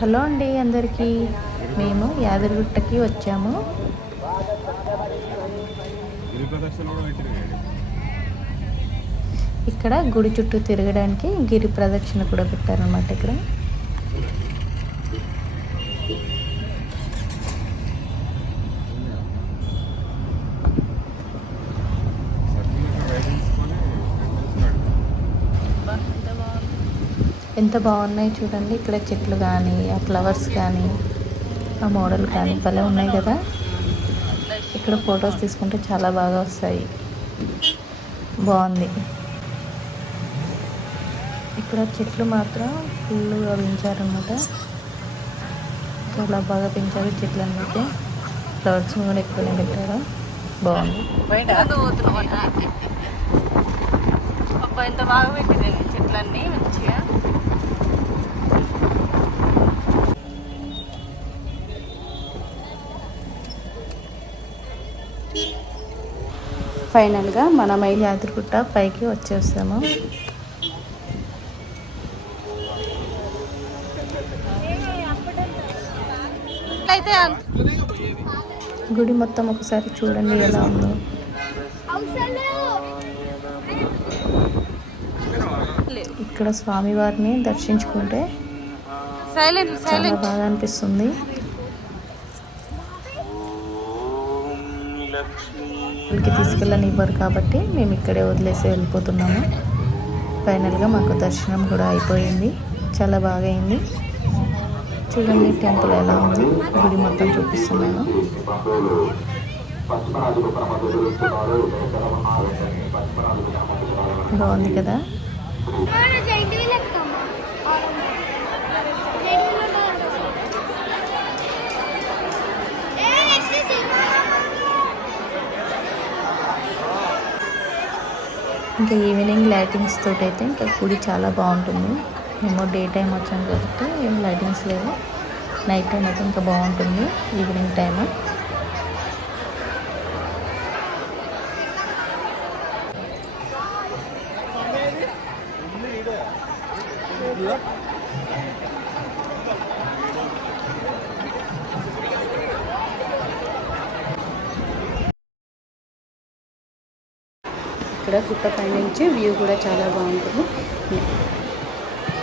Hello అండి అందరికీ. మేము యాదగిరిగుట్టకి వచ్చాము. ఇక్కడ గుడి చుట్టూ తిరగడానికి గిరి ప్రదక్షిణ కూడా పెట్టారన్నమాట. ఇక్కడ ఎంత బాగున్నాయి చూడండి. ఇక్కడ చెట్లు కానీ, ఆ ఫ్లవర్స్ కానీ, ఆ మోడల్ కానీ భలే ఉన్నాయి కదా. ఇక్కడ ఫొటోస్ తీసుకుంటే చాలా బాగా వస్తాయి. బాగుంది. ఇక్కడ చెట్లు మాత్రం ఫుల్గా పెంచారనమాట. చాలా బాగా పెంచారు చెట్లను. అయితే ఫ్లవర్స్ కూడా ఎక్కువనే పెట్టారు. బాగుంది. ఎంత బాగా పెట్టింది చెట్లన్నీ మంచిగా. ఫైనల్గా మనం యాదగిరిగుట్ట పైకి వచ్చేసాము. గుడి మొత్తం ఒకసారి చూడండి ఎలా ఉందో. ఇక్కడ స్వామివారిని దర్శించుకుంటే చాలా బాగా అనిపిస్తుంది. వాళ్ళకి తీసుకెళ్ళనివ్వరు కాబట్టి మేము ఇక్కడే వదిలేసి వెళ్ళిపోతున్నాము. ఫైనల్గా మాకు దర్శనం కూడా అయిపోయింది. చాలా బాగా అయింది. చూడండి టెంపుల్ ఎలా ఉంది. గుడి మొత్తం చూపిస్తున్నాను. బాగుంది కదా. ఇంకా ఈవినింగ్ లైటింగ్స్ తోటి అయితే ఇంకా గుడి చాలా బాగుంటుంది. మేము డే టైం వచ్చాం కాబట్టి ఏం లైటింగ్స్ లేవు. నైట్ టైం అయితే ఇంకా బాగుంటుంది. ఈవినింగ్ టైము ఇక్కడ గుట్టపై నుంచి వ్యూ కూడా చాలా బాగుంటుంది.